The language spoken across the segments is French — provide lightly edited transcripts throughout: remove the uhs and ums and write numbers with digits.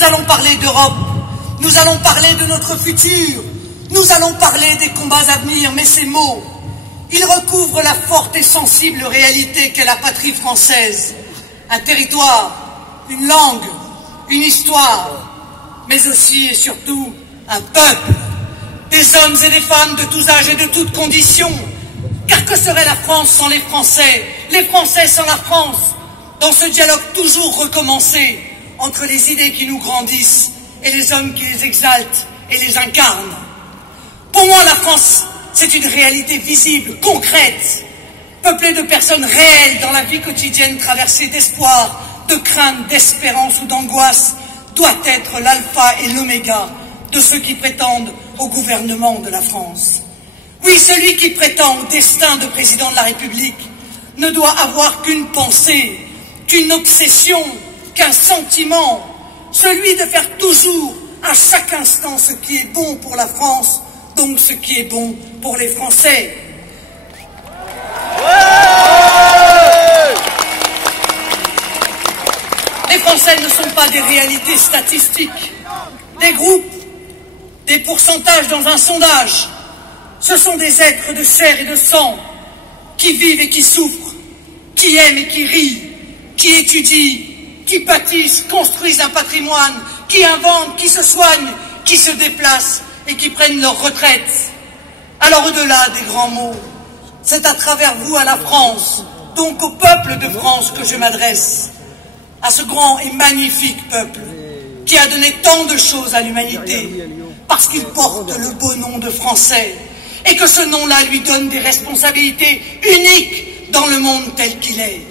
Nous allons parler d'Europe, nous allons parler de notre futur, nous allons parler des combats à venir, mais ces mots, ils recouvrent la forte et sensible réalité qu'est la patrie française. Un territoire, une langue, une histoire, mais aussi et surtout un peuple, des hommes et des femmes de tous âges et de toutes conditions. Car que serait la France sans les Français sans la France, dans ce dialogue toujours recommencé entre les idées qui nous grandissent et les hommes qui les exaltent et les incarnent. Pour moi, la France, c'est une réalité visible, concrète, peuplée de personnes réelles dans la vie quotidienne, traversée d'espoir, de crainte, d'espérance ou d'angoisse, doit être l'alpha et l'oméga de ceux qui prétendent au gouvernement de la France. Oui, celui qui prétend au destin de président de la République ne doit avoir qu'une pensée, qu'une obsession, qu'un sentiment, celui de faire toujours, à chaque instant, ce qui est bon pour la France, donc ce qui est bon pour les Français. Les Français ne sont pas des réalités statistiques, des groupes, des pourcentages dans un sondage. Ce sont des êtres de chair et de sang qui vivent et qui souffrent, qui aiment et qui rient, qui étudient, qui bâtissent, construisent un patrimoine, qui inventent, qui se soignent, qui se déplacent et qui prennent leur retraite. Alors au-delà des grands mots, c'est à travers vous à la France, donc au peuple de France que je m'adresse, à ce grand et magnifique peuple qui a donné tant de choses à l'humanité, parce qu'il porte le beau nom de Français, et que ce nom-là lui donne des responsabilités uniques dans le monde tel qu'il est.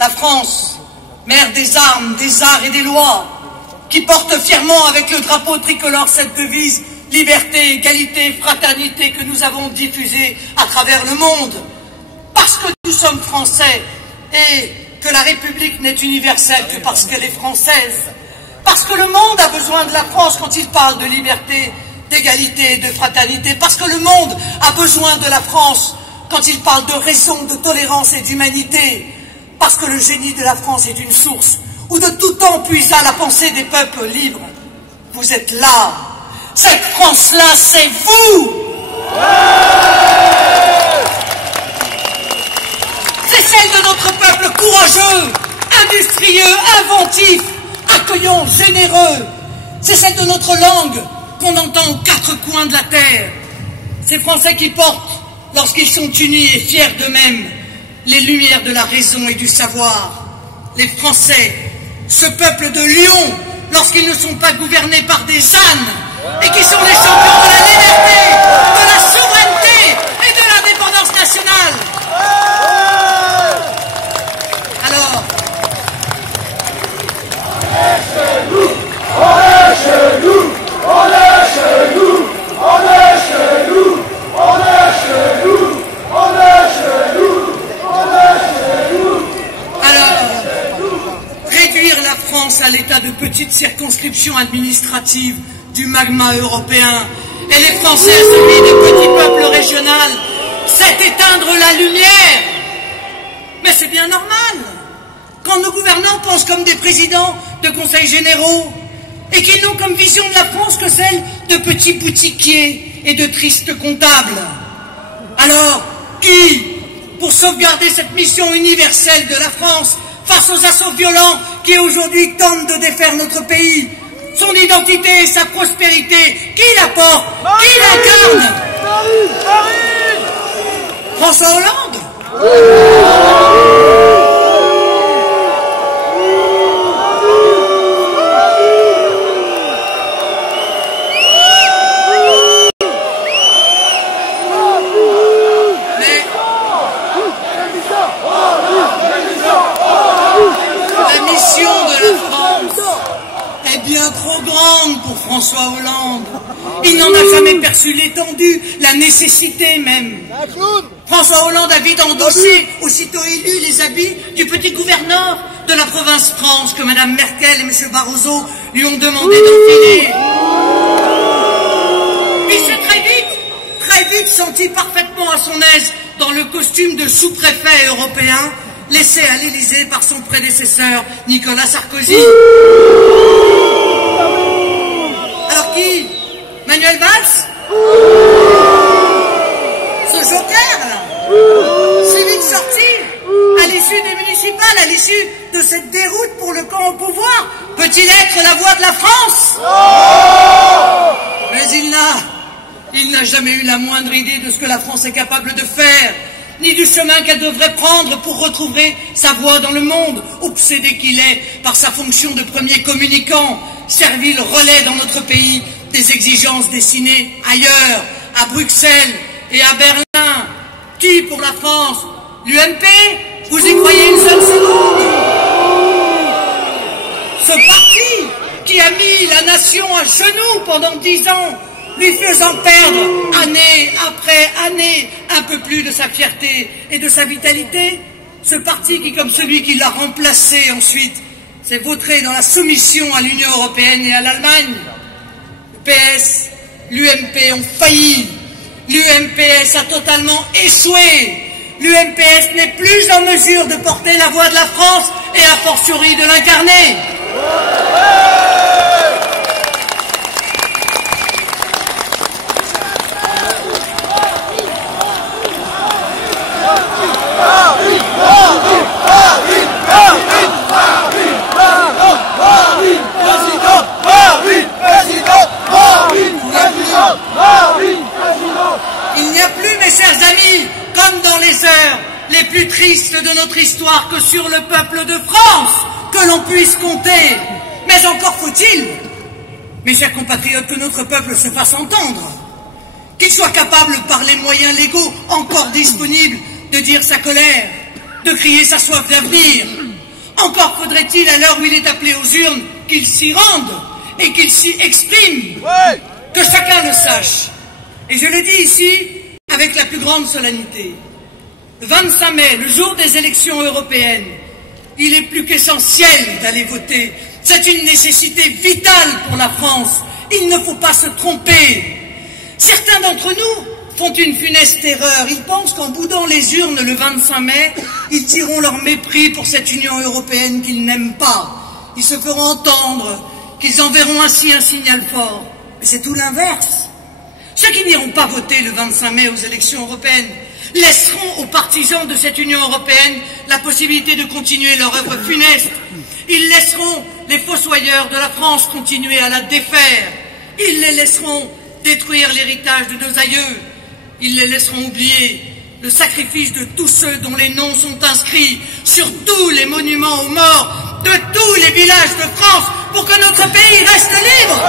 La France, mère des armes, des arts et des lois, qui porte fièrement avec le drapeau tricolore cette devise « Liberté, égalité, fraternité » que nous avons diffusée à travers le monde. Parce que nous sommes Français et que la République n'est universelle que parce qu'elle est française. Parce que le monde a besoin de la France quand il parle de liberté, d'égalité et de fraternité. Parce que le monde a besoin de la France quand il parle de raison, de tolérance et d'humanité. Parce que le génie de la France est une source où de tout temps puisa la pensée des peuples libres. Vous êtes là. Cette France-là, c'est vous. C'est celle de notre peuple courageux, industrieux, inventif, accueillant, généreux. C'est celle de notre langue qu'on entend aux quatre coins de la terre. Ces Français qui portent, lorsqu'ils sont unis et fiers d'eux-mêmes, les lumières de la raison et du savoir. Les Français, ce peuple de lions, lorsqu'ils ne sont pas gouvernés par des ânes, et qui sont les champions de la liberté, de la souveraineté et de l'indépendance nationale. Alors, réduire la France à l'état de petite circonscription administrative du magma européen et les Français à celui des petits peuples régionaux, c'est éteindre la lumière. Mais c'est bien normal. Quand nos gouvernants pensent comme des présidents de conseils généraux et qu'ils n'ont comme vision de la France que celle de petits boutiquiers et de tristes comptables. Alors, qui, pour sauvegarder cette mission universelle de la France face aux assauts violents qui aujourd'hui tentent de défaire notre pays, son identité et sa prospérité, qui la porte, qui l'incarne? François Hollande? Mais la mission de la France est bien trop grande pour François Hollande. Il n'en a jamais perçu l'étendue, la nécessité même. François Hollande a vite endossé, aussitôt élu, les habits du petit gouverneur de la province France que Mme Merkel et M. Barroso lui ont demandé d'enfiler. Il s'est très vite senti parfaitement à son aise dans le costume de sous-préfet européen laissé à l'Élysée par son prédécesseur Nicolas Sarkozy. peut-il être la voix de la France? Mais il n'a jamais eu la moindre idée de ce que la France est capable de faire, ni du chemin qu'elle devrait prendre pour retrouver sa voix dans le monde, obsédé qu'il est par sa fonction de premier communicant, servile relais dans notre pays des exigences destinées ailleurs, à Bruxelles et à Berlin. Qui pour la France? L'UMP? Vous y croyez une seule seconde? Ce parti qui a mis la nation à genoux pendant 10 ans, lui faisant perdre année après année un peu plus de sa fierté et de sa vitalité, ce parti qui, comme celui qui l'a remplacé ensuite, s'est vautré dans la soumission à l'Union européenne et à l'Allemagne. Le PS, l'UMP ont failli, l'UMPS a totalement échoué, l'UMPS n'est plus en mesure de porter la voix de la France et a fortiori de l'incarner. Il n'y a plus, mes chers amis, comme dans les heures les plus tristes de notre histoire, que sur le peuple de France que l'on puisse compter. Mais encore faut-il, mes chers compatriotes, que notre peuple se fasse entendre, qu'il soit capable, par les moyens légaux encore disponibles, de dire sa colère, de crier sa soif d'avenir. Encore faudrait-il, à l'heure où il est appelé aux urnes, qu'il s'y rende et qu'il s'y exprime, que chacun le sache. Et je le dis ici avec la plus grande solennité. Le 25 mai, le jour des élections européennes, il est plus qu'essentiel d'aller voter. C'est une nécessité vitale pour la France. Il ne faut pas se tromper. Certains d'entre nous font une funeste erreur. Ils pensent qu'en boudant les urnes le 25 mai, ils diront leur mépris pour cette Union européenne qu'ils n'aiment pas. Ils se feront entendre, qu'ils enverront ainsi un signal fort. Mais c'est tout l'inverse. Ceux qui n'iront pas voter le 25 mai aux élections européennes laisseront aux partisans de cette Union européenne la possibilité de continuer leur œuvre funeste. Ils laisseront les fossoyeurs de la France continuer à la défaire. Ils les laisseront détruire l'héritage de nos aïeux. Ils les laisseront oublier le sacrifice de tous ceux dont les noms sont inscrits sur tous les monuments aux morts de tous les villages de France pour que notre pays reste libre.